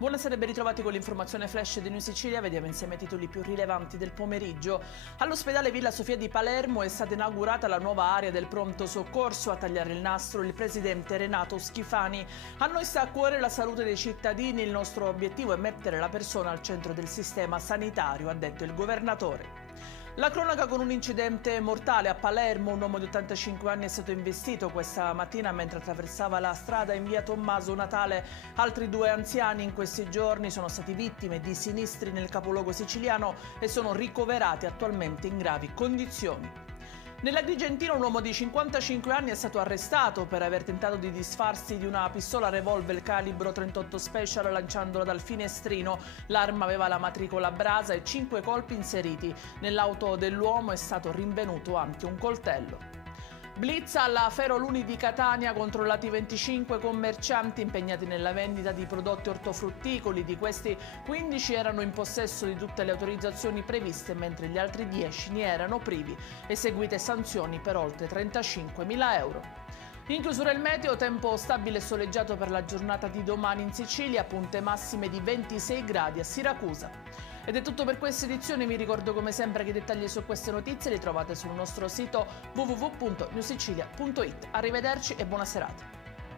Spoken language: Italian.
Buonasera e ben ritrovati con l'informazione flash di New Sicilia. Vediamo insieme i titoli più rilevanti del pomeriggio. All'ospedale Villa Sofia di Palermo è stata inaugurata la nuova area del pronto soccorso. A tagliare il nastro il presidente Renato Schifani. A noi sta a cuore la salute dei cittadini. Il nostro obiettivo è mettere la persona al centro del sistema sanitario, ha detto il governatore. La cronaca con un incidente mortale a Palermo. Un uomo di 85 anni è stato investito questa mattina mentre attraversava la strada in via Tommaso Natale. Altri due anziani in questi giorni sono stati vittime di sinistri nel capoluogo siciliano e sono ricoverati attualmente in gravi condizioni. Nell'Agrigentino un uomo di 55 anni è stato arrestato per aver tentato di disfarsi di una pistola revolver calibro 38 Special lanciandola dal finestrino. L'arma aveva la matricola Brasa e 5 colpi inseriti. Nell'auto dell'uomo è stato rinvenuto anche un coltello. Blitz alla Feroluni di Catania, controllati 25 commercianti impegnati nella vendita di prodotti ortofrutticoli. Di questi 15 erano in possesso di tutte le autorizzazioni previste, mentre gli altri 10 ne erano privi. Eseguite sanzioni per oltre 35.000 euro. In chiusura il meteo, tempo stabile e soleggiato per la giornata di domani in Sicilia, punte massime di 26 gradi a Siracusa. Ed è tutto per questa edizione, vi ricordo come sempre che i dettagli su queste notizie li trovate sul nostro sito www.newsicilia.it. Arrivederci e buona serata.